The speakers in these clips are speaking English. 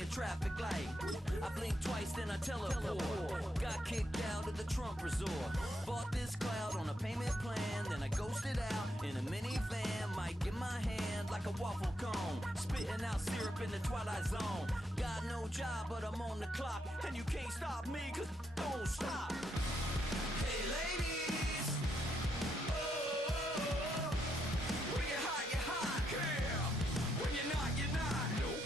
me a traffic light. I blink twice, then I teleport. Got kicked out of the Trump resort. Bought this cloud on a payment plan, then I ghosted out in a minivan. Mic in my hand like a waffle cone, spitting out syrup in the twilight zone. Got no job, but I'm on the clock, and you can't stop me, cause don't stop. Hey ladies, oh, when you're hot, yeah. When you're not, nope.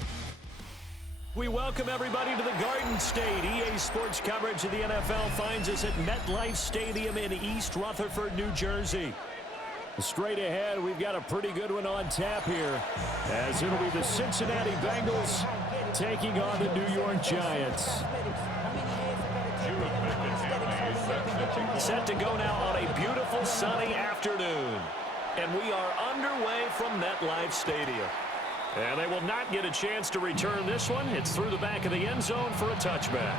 We welcome everybody to the Garden State. EA Sports coverage of the NFL finds us at MetLife Stadium in East Rutherford, New Jersey. Straight ahead, we've got a pretty good one on tap here, as it'll be the Cincinnati Bengals taking on the New York Giants. Set to go now on a beautiful sunny afternoon. And we are underway from MetLife Stadium. And they will not get a chance to return this one. It's through the back of the end zone for a touchback.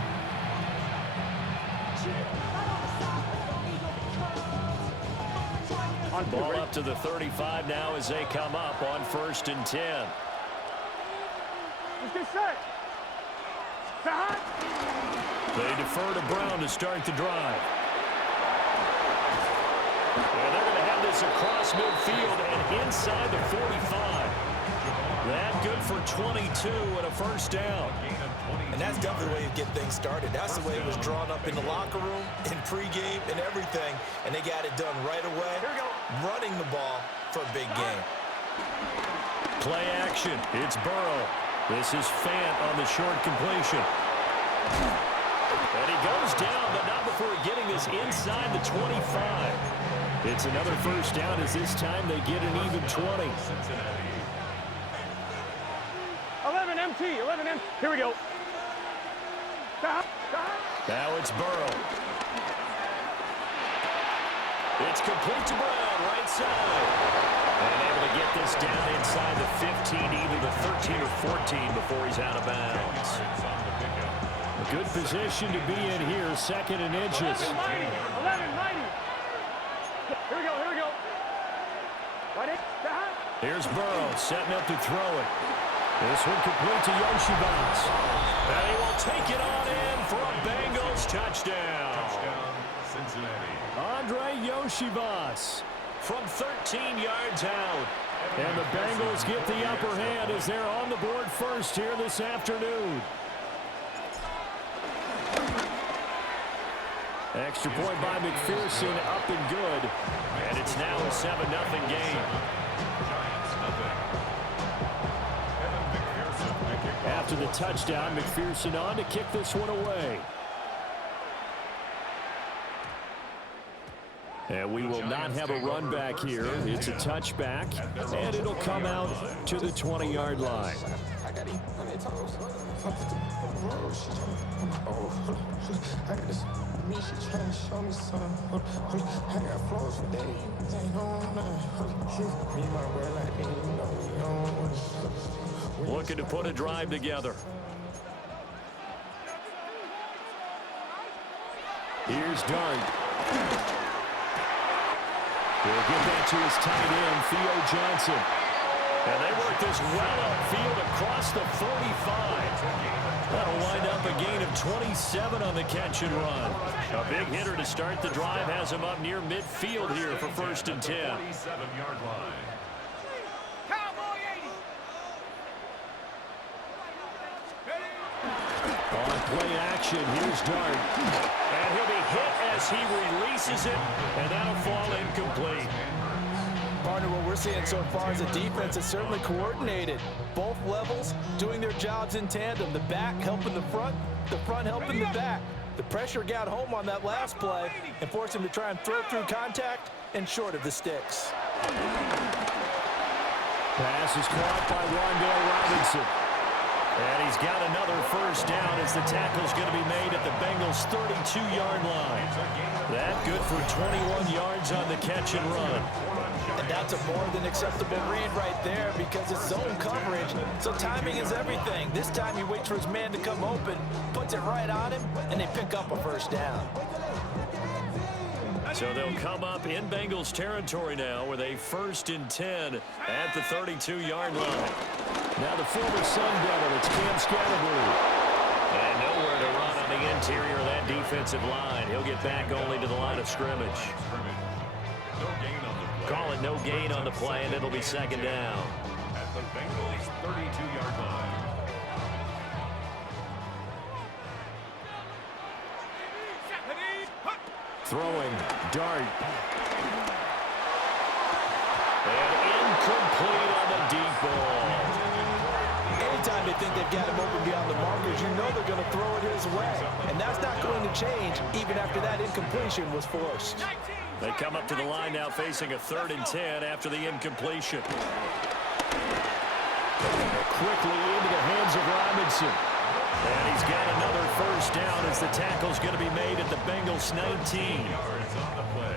Ball up to the 35 now as they come up on 1st and 10. Let's get set. They defer to Brown to start the drive. And they're going to have this across midfield and inside the 45. That good for 22 and a first down. And that's definitely the way you get things started. That's the way it was drawn up in the locker room, in pregame, and everything. And they got it done right away, running the ball for a big game. Play action. It's Burrow. This is Fant on the short completion. And he goes down, but not before getting this inside the 25. It's another first down as this time they get an even 20. 11 MT, 11 MT. Here we go. Now it's Burrow. It's complete to Brown, right side. And able to get this down inside the 15, either the 13 or 14 before he's out of bounds. A good position to be in here, 2nd and inches. 11 mighty. Here we go, here we go. Right in. Here's Burrow setting up to throw it. This one complete to Yoshibans. And he will take it on in for a Bengals touchdown. Cincinnati. Andre Yoshibans from 13 yards out. And the Bengals get the upper hand as they're on the board first here this afternoon. Extra point by McPherson, up and good. And it's now a 7-0 game. After the touchdown, McPherson on to kick this one away. And we will not have a run back here. It's a touchback, and it'll come out to the 20-yard line. Looking to put a drive together. Here's Dart. He'll get that to his tight end, Theo Johnson. And they work this well upfield across the 45. That'll wind up a gain of 27 on the catch and run. A big hitter to start the drive has him up near midfield here for 1st and 10. 27-yard line. On play action, here's Dart. And he'll be hit as he releases it, and that'll fall incomplete. Partner, what we're seeing so far is the defense is certainly coordinated. Both levels doing their jobs in tandem. The back helping the front helping the back. The pressure got home on that last play and forced him to try and throw through contact and short of the sticks. Pass is caught by Wandale Robinson. And he's got another first down as the tackle's going to be made at the Bengals' 32-yard line. That good for 21 yards on the catch and run. And that's a more than acceptable read right there because it's zone coverage, so timing is everything. This time he waits for his man to come open, puts it right on him, and they pick up a first down. So they'll come up in Bengals territory now with a 1st and 10 at the 32-yard line. Now the former Sun Devil, it's Cam Scatterblue. And nowhere to run on the interior of that defensive line. He'll get back only to the line of scrimmage. Call it no gain on the play, and it'll be second down. At the Bengals' 32-yard line. Throwing, dart. And incomplete on the deep ball. Anytime they think they've got him open beyond the markers, you know they're going to throw it his way. And that's not going to change even after that incompletion was forced. They come up to the line now facing a 3rd and 10 after the incompletion. Quickly into the hands of Robinson. And he's got another first down as the tackle's going to be made at the Bengals 19.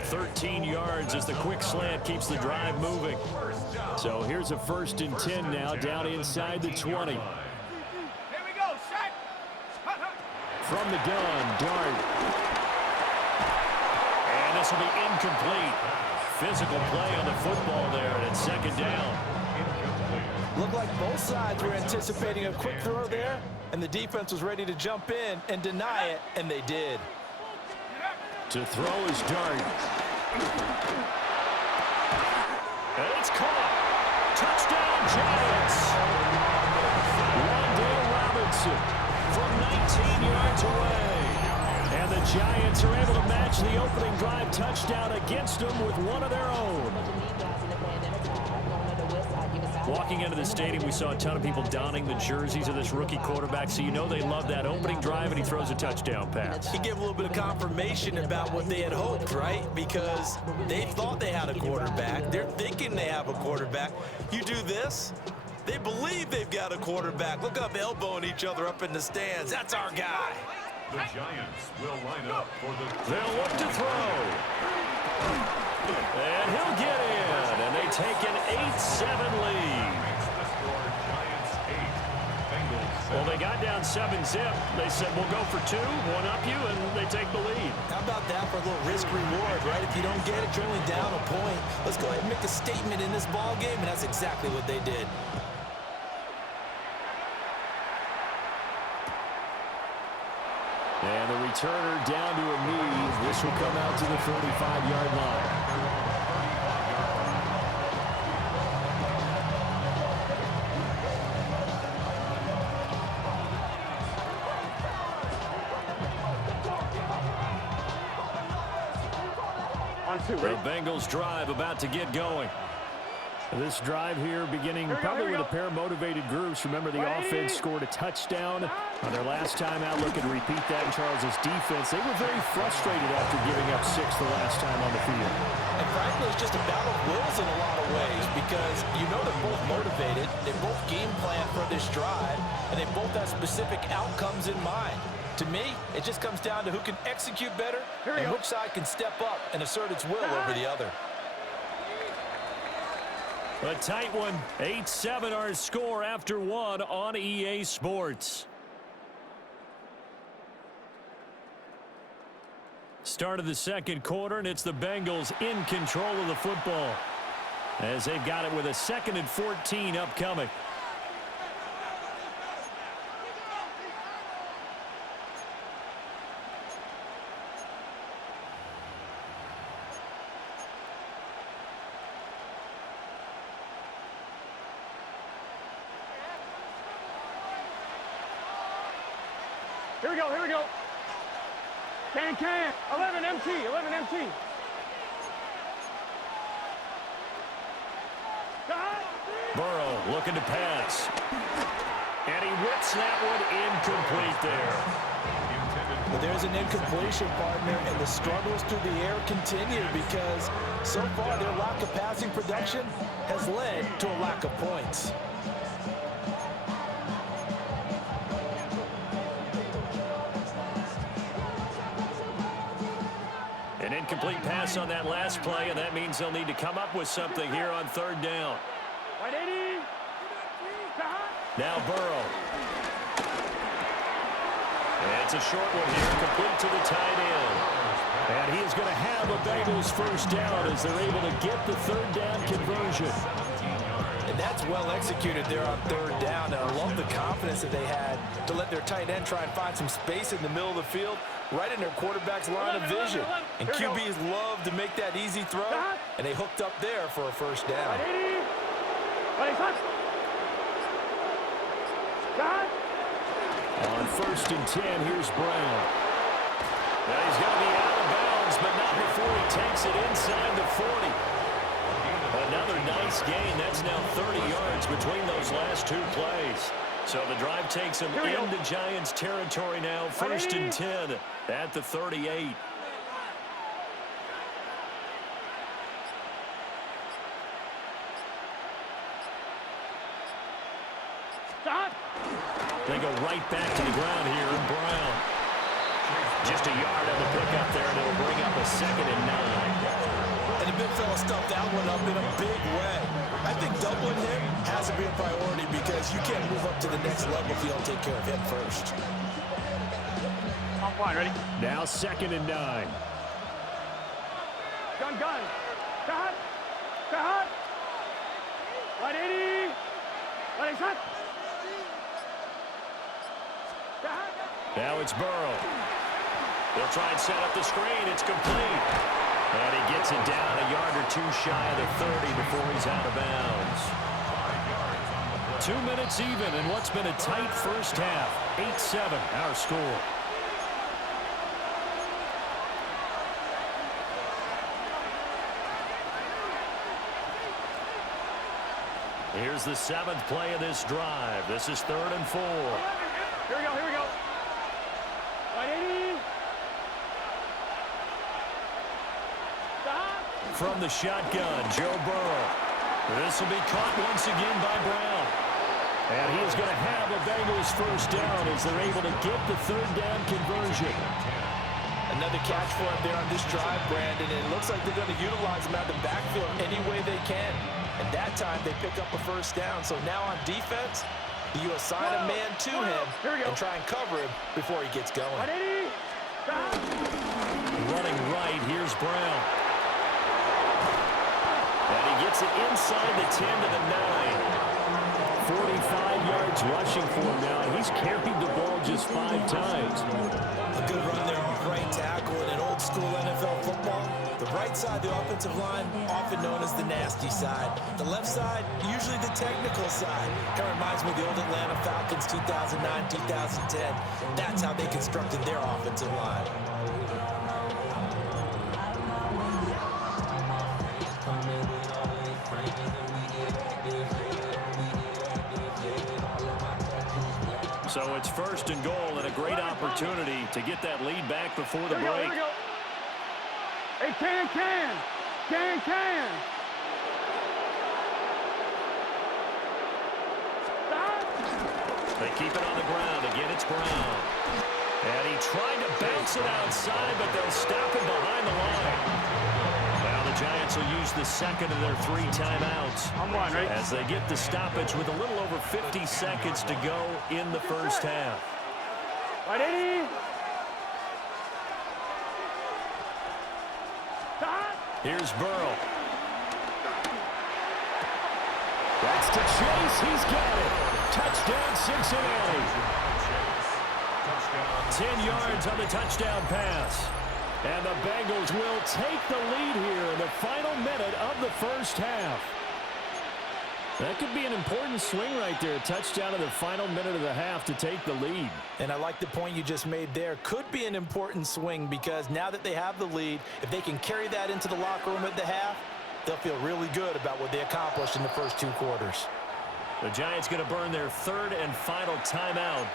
13 yards as the quick slant keeps the drive moving. So here's a 1st and 10 now down inside the 20. Here we go, Shaq. From the gun, dart. And this will be incomplete. Physical play on the football there, and it's second down. Looked like both sides were anticipating a quick throw there, and the defense was ready to jump in and deny it, and they did. To throw is dart. And it's caught. Touchdown, Giants. Wandale Robinson from 19 yards away. And the Giants are able to match the opening drive touchdown against them with one of their own. Walking into the stadium, we saw a ton of people donning the jerseys of this rookie quarterback, so you know they love that opening drive, and he throws a touchdown pass. He gave a little bit of confirmation about what they had hoped, right? Because they thought they had a quarterback. They're thinking they have a quarterback. You do this, they believe they've got a quarterback. Look up, elbowing each other up in the stands. That's our guy. The Giants will line up for the... They'll look to throw. And he'll get in, and they take an 8-7 lead. Well, they got down 7-zip. They said, we'll go for 2, one up you, and they take the lead. How about that for a little risk-reward, right? If you don't get it, you're only down a point. Let's go ahead and make a statement in this ball game, and that's exactly what they did. And the returner down to a knee. This will come out to the 35-yard line. The Bengals drive about to get going. This drive here beginning probably with a pair of motivated groups. Remember, the offense scored a touchdown on their last time out. Looking to repeat that in Charles's defense. They were very frustrated after giving up 6 the last time on the field. And frankly, it's just a battle of wills in a lot of ways because you know they're both motivated. They both game plan for this drive, and they both have specific outcomes in mind. To me, it just comes down to who can execute better and which side can step up and assert its will over the other. A tight one. 8-7 our score after 1 on EA Sports. Start of the second quarter, and it's the Bengals in control of the football as they've got it with a 2nd and 14 upcoming. Here we go, here we go. Can. 11 MT, 11 MT. Burrow looking to pass. And he whips that one incomplete there. But there's an incompletion, partner, and the struggles through the air continue because so far their lack of passing production has led to a lack of points. An incomplete pass on that last play, and that means they'll need to come up with something here on 3rd down. Now Burrow. And it's a short one here, complete to the tight end. And he is going to have a Bengals first down as they're able to get the 3rd down conversion. And And that's well executed there on third down. And I love the confidence that they had to let their tight end try and find some space in the middle of the field, right in their quarterback's line of vision. And QBs love to make that easy throw, and they hooked up there for a first down. On 1st and 10, here's Brown. Now he's going to be out of bounds, but not before he takes it inside the 40. Another nice gain. That's now 30 yards between those last two plays. So the drive takes him into Giants territory now. 1st and 10 at the 38. Stop. They go right back to the ground here, and Brown. Just a yard on the pickup there, and it'll bring up a 2nd and 9. And the big fella stuffed that one up in a big way. I think doubling him has to be a priority because you can't move up to the next level if you don't take care of him first. I'm fine, ready? Now 2nd and 9. Gun. Cut. 180. 180. Now it's Burrow. They'll try and set up the screen. It's complete. And he gets it down a yard or two shy of the 30 before he's out of bounds. 2 minutes even in what's been a tight first half. 8-7 our score. Here's the 7th play of this drive. This is 3rd and 4. Here we go. 180. Stop. From the shotgun, Joe Burrow. This will be caught once again by Brown. And he is going to have a Bengals first down as they're able to get the 3rd down conversion. Another catch for him there on this drive, Brandon. And it looks like they're going to utilize him out of the backfield any way they can. And that time they pick up a first down. So now on defense, you assign a man to him and try and cover him before he gets going. 180. Stop. Running right, here's Brown. And he gets it inside the 10 to the 9. 45 yards rushing for him now. He's carried the ball just 5 times. A good run there on right tackle in an old school NFL football. The right side, the offensive line, often known as the nasty side. The left side, usually the technical side. Kind of reminds me of the old Atlanta Falcons 2009, 2010. That's how they constructed their offensive line. So it's 1st and goal and a great opportunity to get that lead back before the break. Here we go. Hey, can. Stop. They keep it on the ground. Again, it's Brown. And he tried to bounce it outside, but they'll stop him behind the line. Now the Giants will use the 2nd of their 3 timeouts. I'm one, right? As they get the stoppage with a little over 50 seconds to go in the first half. 180. Stop. Here's Burrow. That's to Chase. He's got it. Touchdown, Cincinnati. 10 yards on the touchdown pass. And the Bengals will take the lead here in the final minute of the first half. That could be an important swing right there. A touchdown in the final minute of the half to take the lead. And I like the point you just made there. Could be an important swing because now that they have the lead, if they can carry that into the locker room at the half, they'll feel really good about what they accomplished in the first 2 quarters. The Giants going to burn their 3rd and final timeout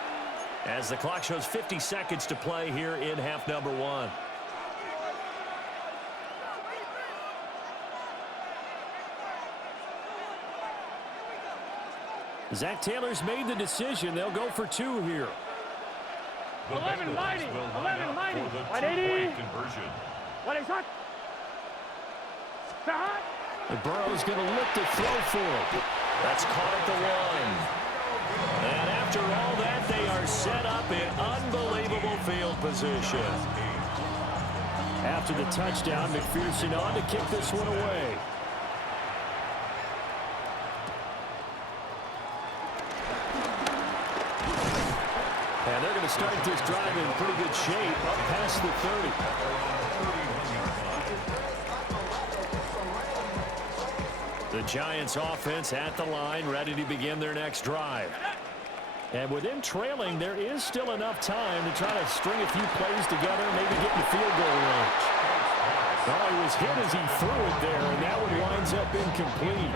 as the clock shows 50 seconds to play here in half number 1. Zach Taylor's made the decision. They'll go for 2 here. The 11 mighty. Bengals will 11 line up mighty. for the 180. two-point conversion. What is that? Stop. And Burrow's going to look to throw for it. That's caught at the 1. And after all that, they are set up in unbelievable field position. After the touchdown, McPherson on to kick this one away. they're going to start this drive in pretty good shape, up past the 30. The Giants offense at the line, ready to begin their next drive. And with them trailing, there is still enough time to try to string a few plays together, maybe get in the field goal range. Oh, he was hit as he threw it there, and that one winds up incomplete.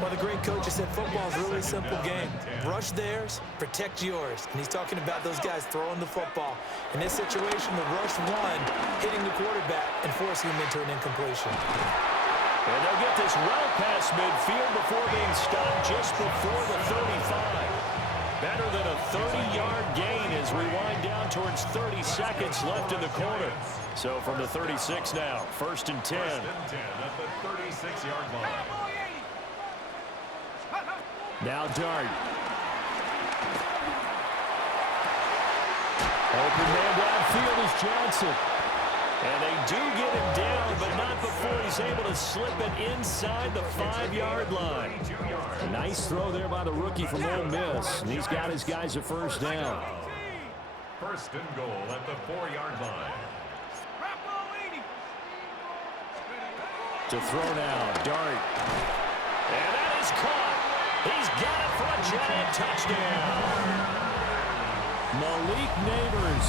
Well, the great coach has said football is a really simple game. Rush theirs, protect yours. And he's talking about those guys throwing the football. In this situation, the rush one, hitting the quarterback and forcing him into an incompletion. And they'll get this well past midfield before being stopped just before the 35. Better than a 30-yard gain as we wind down towards 30 seconds left in the quarter. So from the 36 now, 1st and 10. 1st and 10 at the 36-yard line. Now Dart. Open man downfield is Johnson. And they do get him down, but not before he's able to slip it inside the 5-yard line. A nice throw there by the rookie from Ole Miss. And he's got his guys a first down. 1st and goal at the 4-yard line. To throw now, Dart. And that is caught. He's got it for a giant touchdown. Malik Neighbors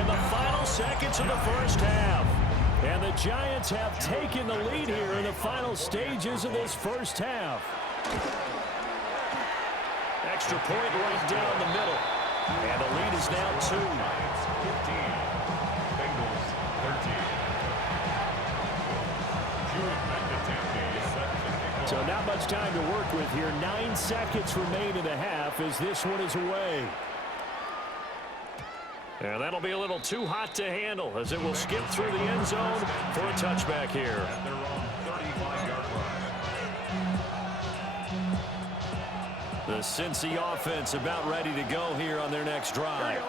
in the final seconds of the first half. And the Giants have taken the lead here in the final stages of this first half. Extra point right down the middle. And the lead is now 2. 15. Bengals 13. So not much time to work with here. 9 seconds remain in the half as this one is away. And that'll be a little too hot to handle as it will skip through the end zone for a touchback here. At their own 35-yard line. The Cincy offense about ready to go here on their next drive.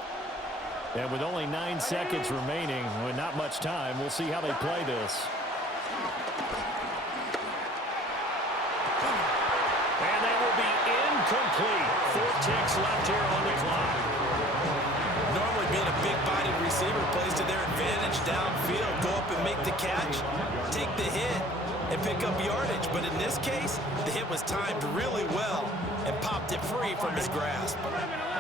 And with only 9 seconds remaining, with not much time, we'll see how they play this. And that will be incomplete. 4 ticks left here on the clock. Normally being a big-bodied receiver plays to their advantage downfield. Go up and make the catch, take the hit, and pick up yardage. But in this case, the hit was timed really well and popped it free from his grasp.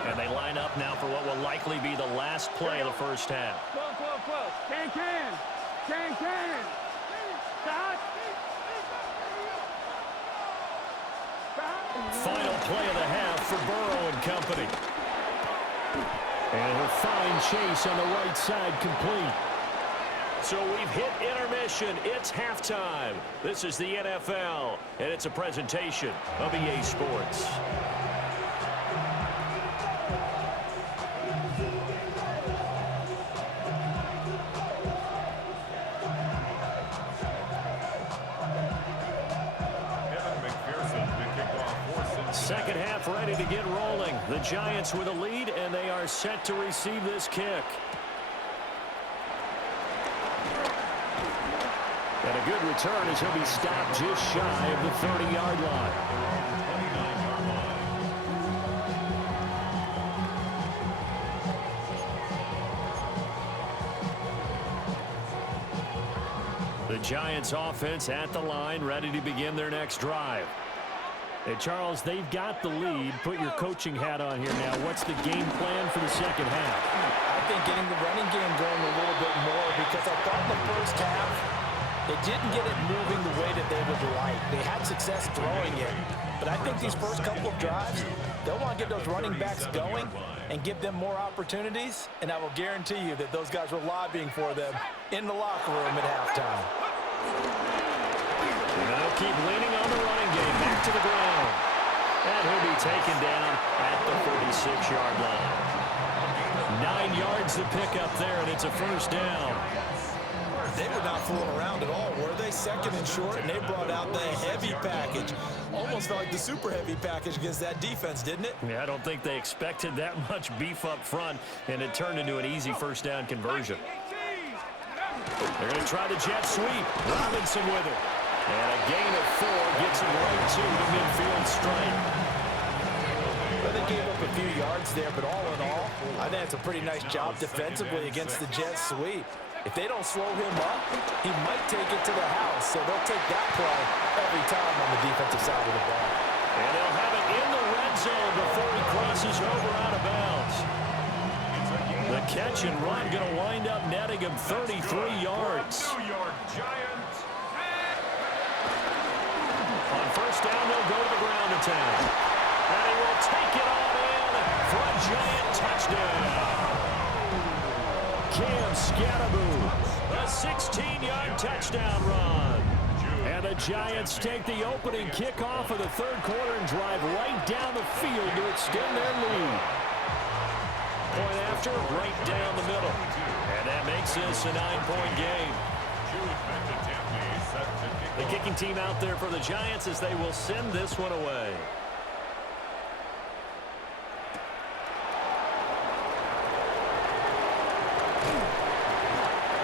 And they line up now for what will likely be the last play of the first half. Close. Can. Stop. Final play of the half for Burrow and company. And a fine chase on the right side complete. So we've hit intermission. It's halftime. This is the NFL, and it's a presentation of EA Sports. Second half ready to get rolling. The Giants with a lead, and they are set to receive this kick. And a good return as he'll be stopped just shy of the 30-yard line. 29-yard line. The Giants offense at the line, ready to begin their next drive. And Charles, they've got the lead. Put your coaching hat on here now. What's the game plan for the second half? I think getting the running game going a little bit more, because I thought in the first half they didn't get it moving the way that they would like. They had success throwing it, but I think these first couple of drives, they'll want to get those running backs going and give them more opportunities, and I will guarantee you that those guys were lobbying for them in the locker room at halftime. And they'll keep leaning on the running game back to the ground. And he'll be taken down at the 46-yard line. 9 yards to pick up there, and it's a first down. They were not fooling around at all, were they? Second and short, and they brought out the heavy package. Almost felt like the super heavy package against that defense, didn't it? Yeah, I don't think they expected that much beef up front, and it turned into an easy first down conversion. They're going to try the jet sweep. Robinson with it. And a gain of 4 gets him right to the midfield stripe. Well, they gave up a a few yards there, but all in all, I think it's a pretty nice job defensively against the Jets sweep. If they don't slow him up, he might take it to the house, so they'll take that play every time on the defensive side of the ball. And they'll have it in the red zone before he crosses over out of bounds. The catch and run going to wind up netting him 33 yards. New York Giants. On first down, they'll go to the ground attack. And he will take it on in for a Giant touchdown. Cam Scatteroo, a 16-yard touchdown run. And the Giants take the opening kickoff of the third quarter and drive right down the field to extend their lead. Point after, right down the middle. And that makes this a 9-point game. The kicking team out there for the Giants as they will send this one away.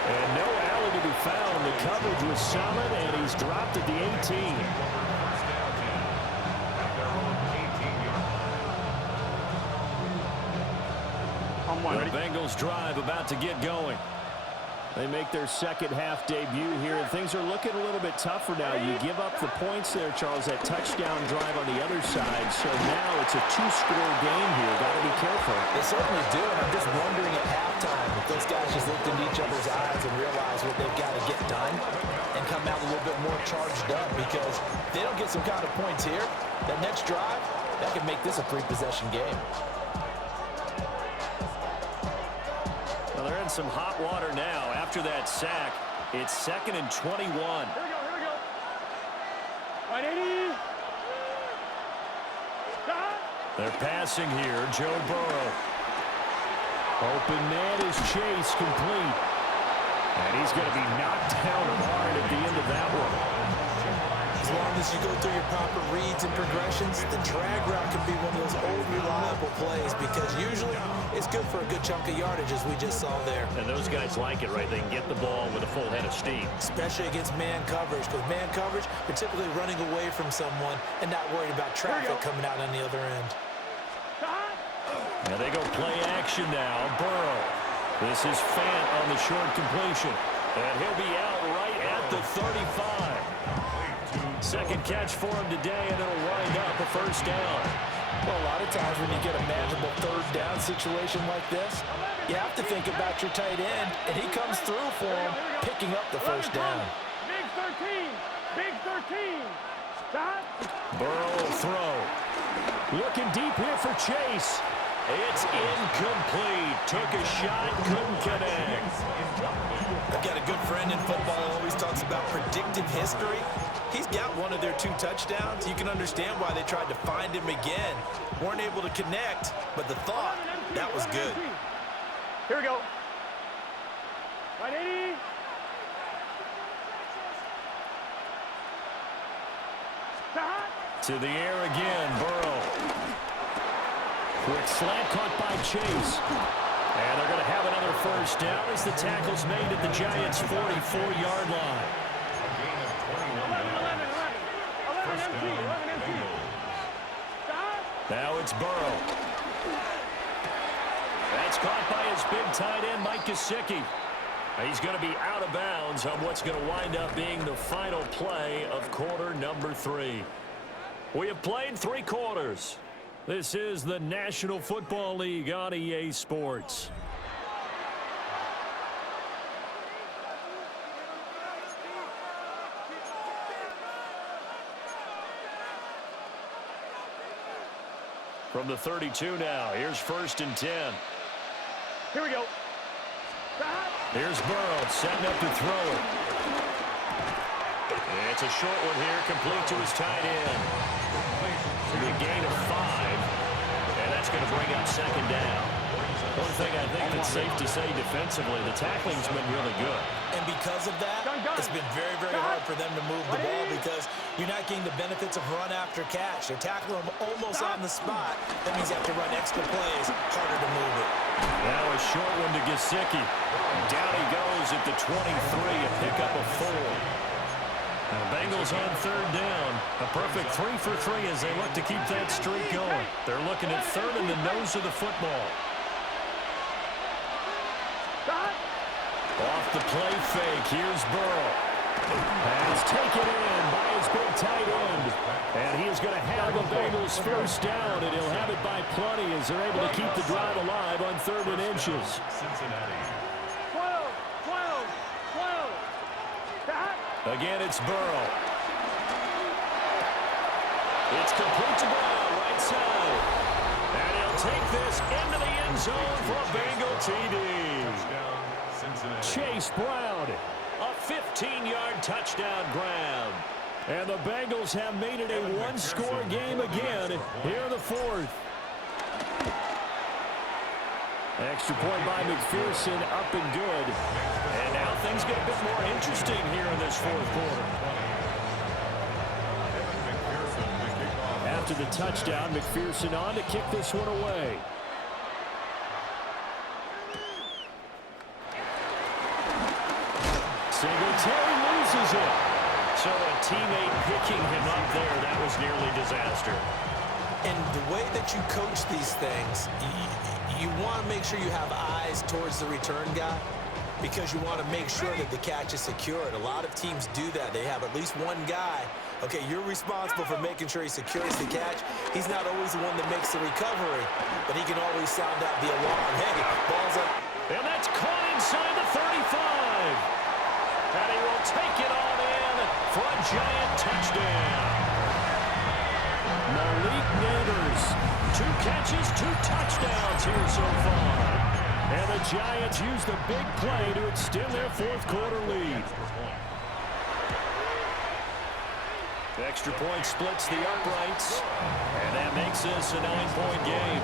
And no alley to be found. The coverage was solid, and he's dropped at the 18. The Bengals drive about to get going. They make their second half debut here, and things are looking a little bit tougher now. You give up the points there, Charles, that touchdown drive on the other side. So now it's a two-score game here. Got to be careful. They certainly do, and I'm just wondering at halftime if those guys just looked into each other's eyes and realized what they've got to get done and come out a little bit more charged up, because if they don't get some kind of points here, that next drive, that could make this a three-possession game. Well, they're in some hot water now. After that sack, it's 2nd and 21. Here we go, here we go. 180. Stop. They're passing here. Joe Burrow. Open man is Chase, complete. And he's going to be knocked down hard at the end of that one. As long as you go through your proper reads and progressions, the drag route can be one of those old reliable plays, because usually it's good for a good chunk of yardage, as we just saw there. And those guys like it, right? They can get the ball with a full head of steam. Especially against man coverage, because man coverage, they're typically running away from someone and not worried about traffic coming out on the other end. And they go play action now. Burrow. This is Fant on the short completion. And he'll be out right at the 35. Second catch for him today, and it'll wind up a first down. Well, a lot of times when you get a manageable third down situation like this, you have to think about your tight end, and he comes through for him, picking up the first down. Big 13. Big 13. Stop. Burrow will throw. Looking deep here for Chase. It's incomplete. Took a shot, couldn't connect. I've got a good friend in football who always talks about predictive history. He's got one of their 2 touchdowns. You can understand why they tried to find him again. Weren't able to connect, but the thought, that was good. Here we go. 180. Stop. To the air again, Burrow. Quick slant caught by Chase. And they're going to have another first down as the tackle's made at the Giants' 44-yard line. 11 MT. Stop. Now it's Burrow. That's caught by his big tight end, Mike Gesicki. He's going to be out of bounds on what's going to wind up being the final play of quarter number 3. We have played 3 quarters. This is the National Football League on EA Sports. From the 32 now, here's 1st and 10. Here we go. Stop. Here's Burrow setting up to throw it. It's a short one here, complete to his tight end. The gain of 5, and that's going to bring up 2nd down. One thing I think that's safe to say defensively, the tackling's been really good. And because of that, it's been very, very hard for them to move the ball, because you're not getting the benefits of run after catch. They're tackling them almost on the spot. That means you have to run extra plays, harder to move it. Now a short one to Gesicki. Down he goes at the 23, a pickup of 4. And the Bengals on third down. A perfect 3 for 3 as they look to keep that streak going. They're looking at third in the nose of the football. Off the play fake. Here's Burrow. Pass taken in by his big tight end. And he is going to have the Bengals first down, and he'll have it by plenty as they're able to keep the drive alive on 3rd and inches. Cincinnati. 12, 12, 12. Again, it's Burrow. It's complete to Brown, right side. And he'll take this into the end zone for a Bengal TD. Touchdown, Cincinnati. Chase Brown, a 15-yard touchdown grab. And the Bengals have made it a one-score game again here in the 4th. Extra point by McPherson, up and good. And now things get a bit more interesting here in this 4th quarter. After the touchdown, McPherson on to kick this one away. Singletary loses it. So a teammate picking him up there, that was nearly disaster. And the way that you coach these things, you want to make sure you have eyes towards the return guy because you want to make sure that the catch is secured. A lot of teams do that. They have at least one guy. Okay, you're responsible for making sure he secures the catch. He's not always the one that makes the recovery, but he can always sound out the alarm. Hey, ball's up. And that's caught inside the 35. And he will take it on in for a Giant touchdown. Malik Neighbors, 2 catches, 2 touchdowns here so far. And the Giants use the big play to extend their 4th quarter lead. The extra point splits the uprights, and that makes this a 9-point game.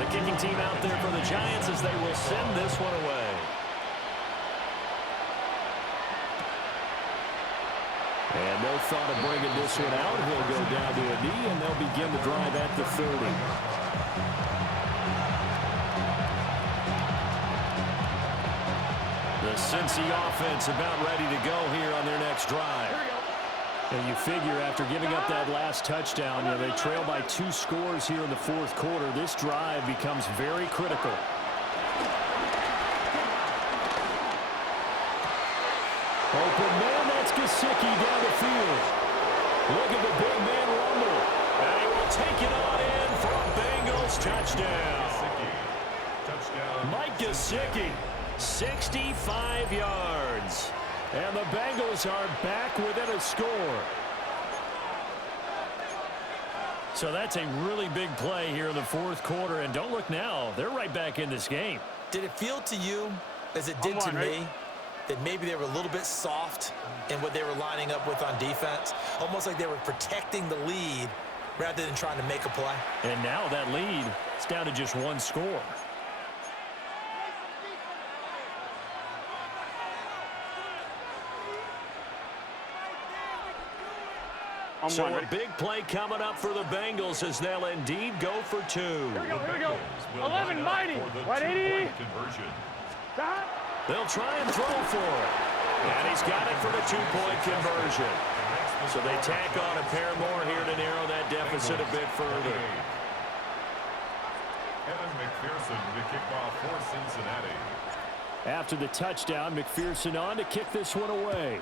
The kicking team out there for the Giants as they will send this one away. And no thought of bringing this one out. He'll go down to a knee, and they'll begin the drive at the 30. The Cincy offense about ready to go here on their next drive. And you figure after giving up that last touchdown, they trail by 2 scores here in the 4th quarter. This drive becomes very critical. Open man, that's Gesicki down the field. Look at the big man rumble. And he will take it on in for a Bengals touchdown. Mike Gesicki, 65 yards. And the Bengals are back within a score. So that's a really big play here in the 4th quarter. And don't look now, they're right back in this game. Did it feel to you, as it did to me, that maybe they were a little bit soft in what they were lining up with on defense? Almost like they were protecting the lead rather than trying to make a play. And now that lead is down to just 1 score. So a big play coming up for the Bengals as they'll indeed go for 2. Here we go. 11 mighty. 180. They'll try and throw for it. And he's got it for the 2-point conversion. So they tack on a pair more here to narrow that deficit a bit further. Evan McPherson to kick off for Cincinnati. After the touchdown, McPherson on to kick this one away.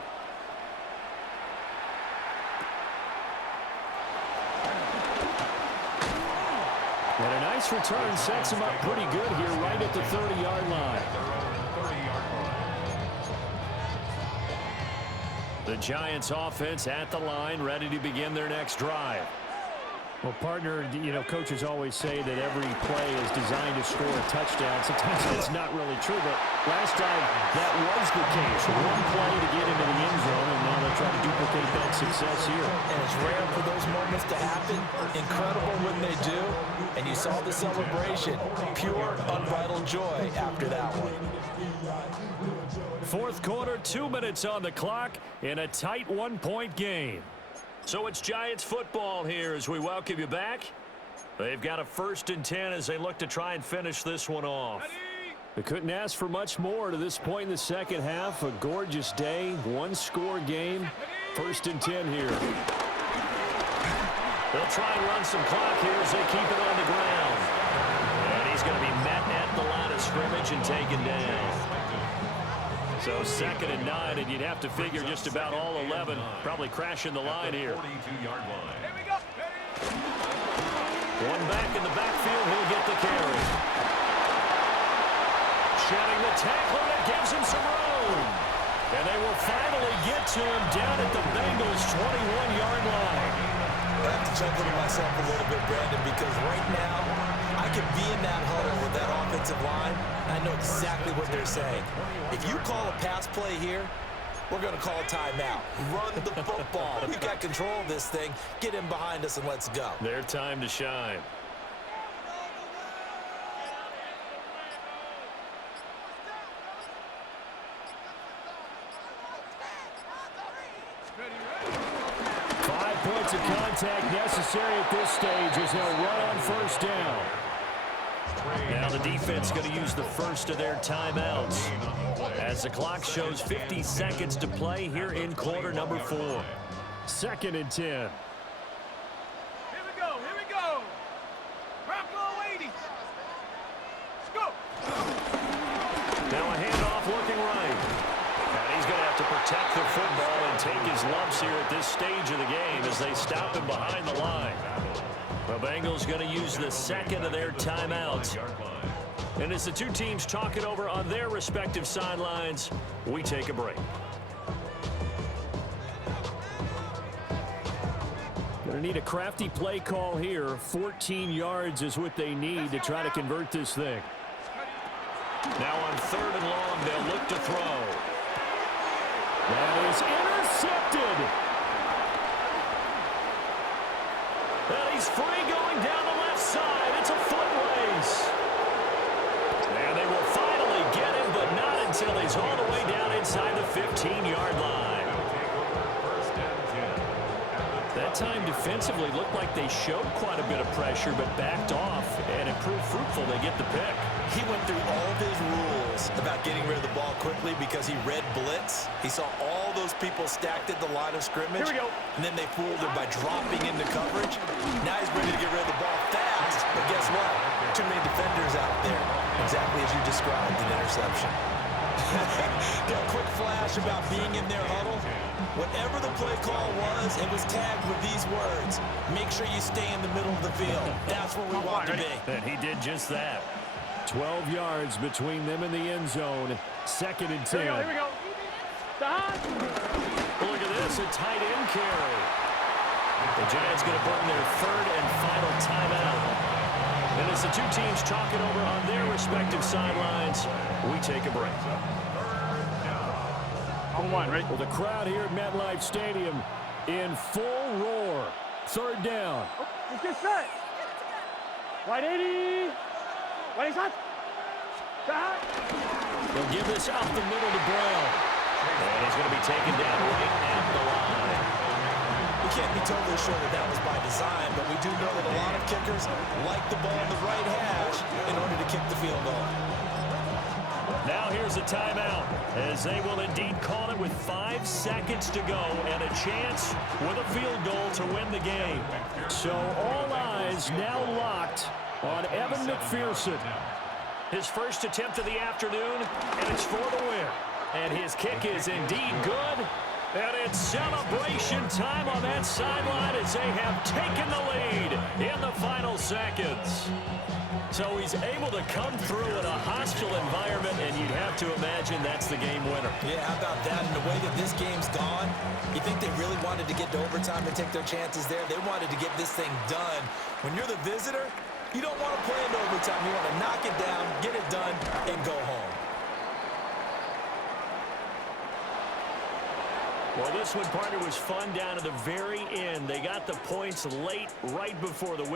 And a nice return sets him up pretty good here right at the 30-yard line. The Giants offense at the line, ready to begin their next drive. Well, partner, coaches always say that every play is designed to score a touchdown. Sometimes that's not really true, but last time that was the case. One play to get into the end zone, and now they'll try to duplicate that success here. And it's rare for those moments to happen. Incredible when they do. And you saw the celebration. Pure, unbridled joy after that one. 4th quarter, 2 minutes on the clock in a tight 1-point game. So it's Giants football here as we welcome you back. They've got a 1st and 10 as they look to try and finish this one off. They couldn't ask for much more to this point in the second half. A gorgeous day, one-score game. 1st and 10 here. They'll try and run some clock here as they keep it on the ground. And he's going to be met at the line of scrimmage and taken down. So 2nd and 9, and you'd have to figure just about all 11 probably crashing the line here. 42-yard line. One back in the backfield, he'll get the carry. Shedding the tackler, that gives him some room. And they will finally get to him down at the Bengals' 21-yard line. I have to chuckle to myself a little bit, Brandon, because right now I could be in that huddle with that offensive line, and I know exactly what they're saying. If you call a pass play here, we're going to call a timeout. Run the football. We've got control of this thing. Get in behind us and let's go. Their time to shine. Points of contact necessary at this stage as they'll run on 1st down. Now the defense going to use the first of their timeouts as the clock shows 50 seconds to play here in quarter number 4. 2nd and 10. Here we go. Here we go. Bronco 80. Let's go. Now a handoff looking right. And he's going to have to protect the football and take his lumps here at this stage of the game as they stop him behind the line. The Bengals going to use the 2nd of their timeouts. And as the two teams talk it over on their respective sidelines, we take a break. Going to need a crafty play call here. 14 yards is what they need to try to convert this thing. Now on 3rd and long, they'll look to throw. That is intercepted. And he's free going down the left side. It's a foot race. And they will finally get him, but not until he's all the way down inside the 15-yard line. That time defensively looked like they showed quite a bit of pressure, but backed off, and it proved fruitful. They get the pick. He went through all of his rules about getting rid of the ball quickly because he read blitz. He saw all those people stacked at the line of scrimmage. Here we go. And then they fooled him by dropping into coverage. Now he's ready to get rid of the ball fast. But guess what? Too many defenders out there. Exactly as you described, an interception. Got a quick flash about being in their huddle. Whatever the play call was, it was tagged with these words. Make sure you stay in the middle of the field. That's where we want to be. And he did just that. 12 yards between them and the end zone. 2nd and 10. Here we go. Look at this, a tight end carry. The Giants going to burn their 3rd and final timeout. And as the two teams talk it over on their respective sidelines, we take a break. On 1, right? Well, the crowd here at MetLife Stadium in full roar. 3rd down. Oh, let's get set. Right 80. Right hot. They'll give this up the middle to Brown. And he's going to be taken down right at the line. We can't be totally sure that that was by design, but we do know that a lot of kickers like the ball in the right hash in order to kick the field goal. Now here's a timeout, as they will indeed call it with 5 seconds to go and a chance with a field goal to win the game. So all eyes now locked on Evan McPherson. His first attempt of the afternoon, and it's for the win. And his kick is indeed good. And it's celebration time on that sideline as they have taken the lead in the final seconds. So he's able to come through in a hostile environment, and you'd have to imagine that's the game winner. Yeah, how about that? And the way that this game's gone, you think they really wanted to get to overtime and take their chances there? They wanted to get this thing done. When you're the visitor, you don't want to play into overtime. You want to knock it down, get it done, and go home. Well, this one, partner, was fun down to the very end. They got the points late, right before the win.